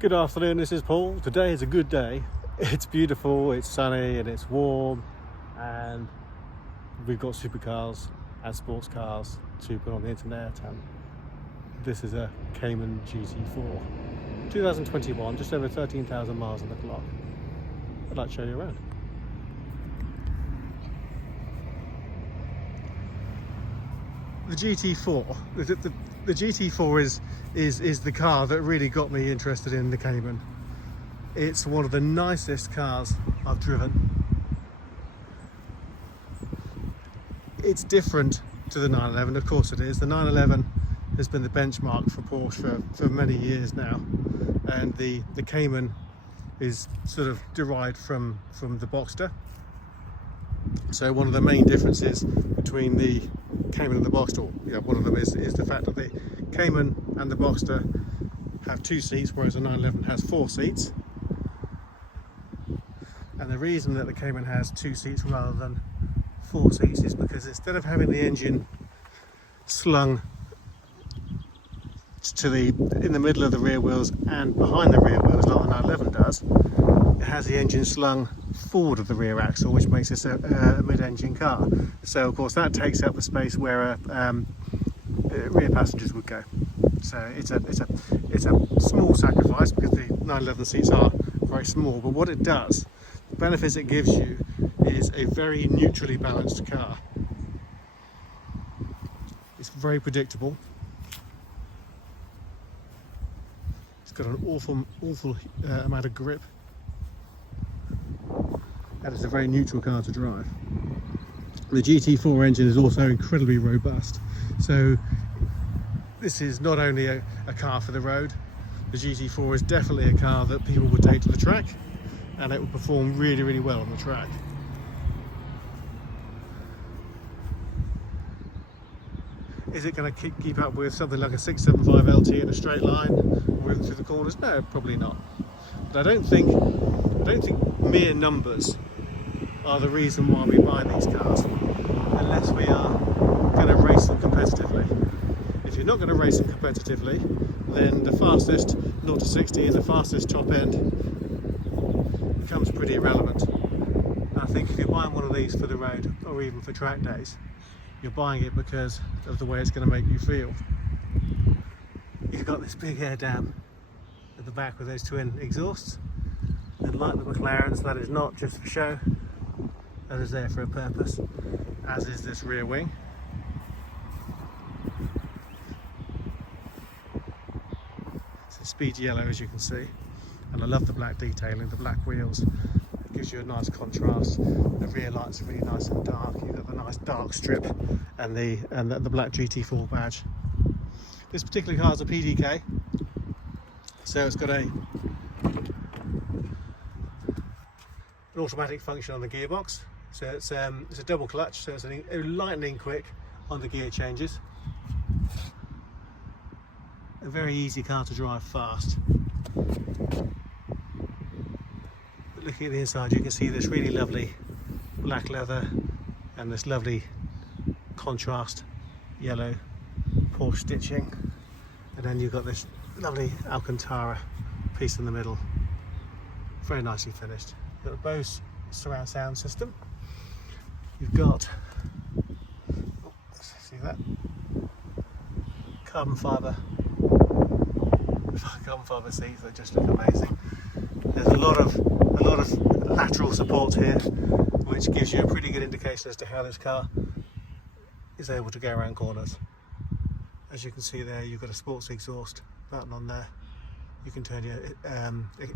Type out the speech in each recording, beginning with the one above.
Good afternoon, this is Paul. Today is a good day. It's beautiful, it's sunny and it's warm, and we've got supercars and sports cars to put on the internet, and this is a Cayman GT4 2021, just over 13,000 miles on the clock. I'd like to show you around. The GT4, the GT4 is the car that really got me interested in the Cayman. It's one of the nicest cars I've driven. It's different to the 911, of course it is. The 911 has been the benchmark for Porsche for many years now, and the Cayman is sort of derived from the Boxster. So one of the main differences between the Cayman and the Boxster, one of them is the fact that the Cayman and the Boxster have 2 seats, whereas the 911 has 4 seats. And the reason that the Cayman has 2 seats rather than 4 seats is because instead of having the engine slung in the middle of the rear wheels and behind the rear wheels like the 911 does, it has the engine slung forward of the rear axle, which makes this a mid-engine car. So of course that takes up the space where rear passengers would go. So it's a small sacrifice because the 911 seats are very small, but what it does, the benefits it gives you, is a very neutrally balanced car. It's very predictable. It's got an awful amount of grip, and it's a very neutral car to drive. The GT4 engine is also incredibly robust, so this is not only a car for the road. The GT4 is definitely a car that people would take to the track, and it will perform really, really well on the track. Is it going to keep up with something like a 675 LT in a straight line or even through the corners? No, probably not. But I don't think mere numbers are the reason why we buy these cars, unless we are going to race them competitively. If you're not going to race them competitively, then the fastest 0 to 60 and the fastest top end becomes pretty irrelevant. And I think if you're buying one of these for the road or even for track days, you're buying it because of the way it's going to make you feel. You've got this big air dam at the back with those twin exhausts, and like the McLarens, that is not just for show, that is there for a purpose, as is this rear wing. It's a speedy yellow, as you can see, and I love the black detailing, the black wheels. It gives you a nice contrast. The rear lights are really nice and dark. You've got the nice dark strip and the black GT4 badge. This particular car is a PDK, so it's got an automatic function on the gearbox. So it's a double clutch, so it's a lightning quick on the gear changes. A very easy car to drive fast. But looking at the inside, you can see this really lovely black leather and this lovely contrast yellow Porsche stitching, and then you've got this lovely Alcantara piece in the middle, very nicely finished. You've got a Bose surround sound system. You've got, see that, carbon fibre seats that just look amazing. There's a lot of lateral support here, which gives you a pretty good indication as to how this car is able to go around corners. As you can see there, you've got a sports exhaust button on there. You can turn your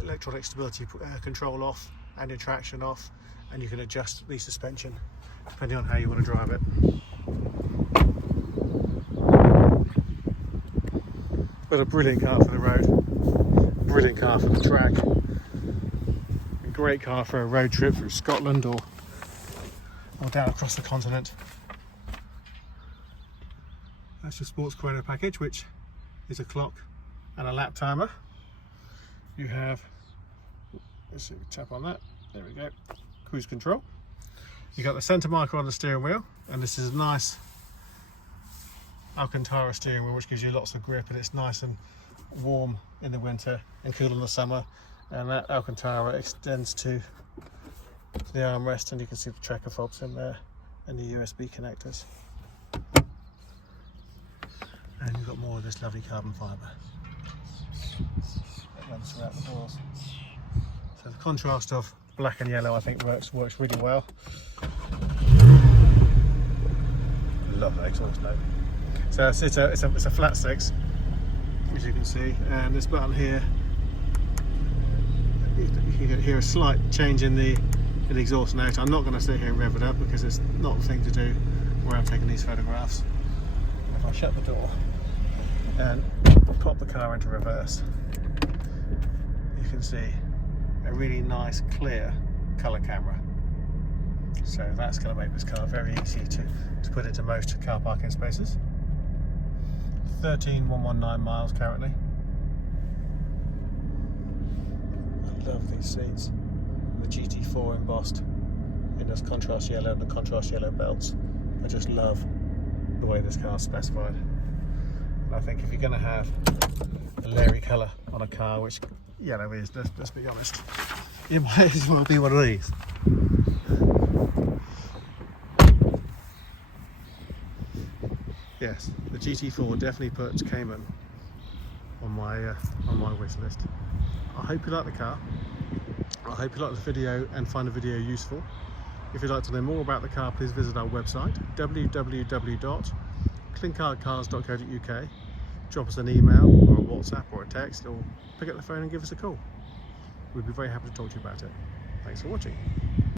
electronic stability control off and your traction off, and you can adjust the suspension depending on how you want to drive it. But a brilliant car for the road, brilliant car for the track, a great car for a road trip through Scotland or down across the continent. That's your sports chrono package, which is a clock and a lap timer. You have, let's see if we tap on that, there we go, cruise control. You got the center marker on the steering wheel, and this is a nice Alcantara steering wheel, which gives you lots of grip, and it's nice and warm in the winter and cool in the summer. And that Alcantara extends to the armrest, and you can see the tracker fobs in there and the USB connectors. And you've got more of this lovely carbon fibre that runs throughout the doors. So the contrast of black and yellow I think works really well. Love that exhaust note. So it's a flat 6, as you can see, and this button here, you can hear a slight change in the exhaust note. I'm not going to sit here and rev it up because it's not the thing to do where I'm taking these photographs. If I shut the door and pop the car into reverse, you can see a really nice clear colour camera. So that's going to make this car very easy to put into most car parking spaces. 13,119 miles currently. I love these seats. The GT4 embossed in this contrast yellow and the contrast yellow belts. I just love the way this car is specified. And I think if you're going to have a leery colour on a car, which yellow is, let's be honest, it might as well be one of these. Yes, the GT4 definitely puts Cayman on my wish list. I hope you like the car. I hope you like the video and find the video useful. If you'd like to know more about the car, please visit our website www.clinkardcars.co.uk. Drop us an email or a WhatsApp or a text, or pick up the phone and give us a call. We'd be very happy to talk to you about it. Thanks for watching.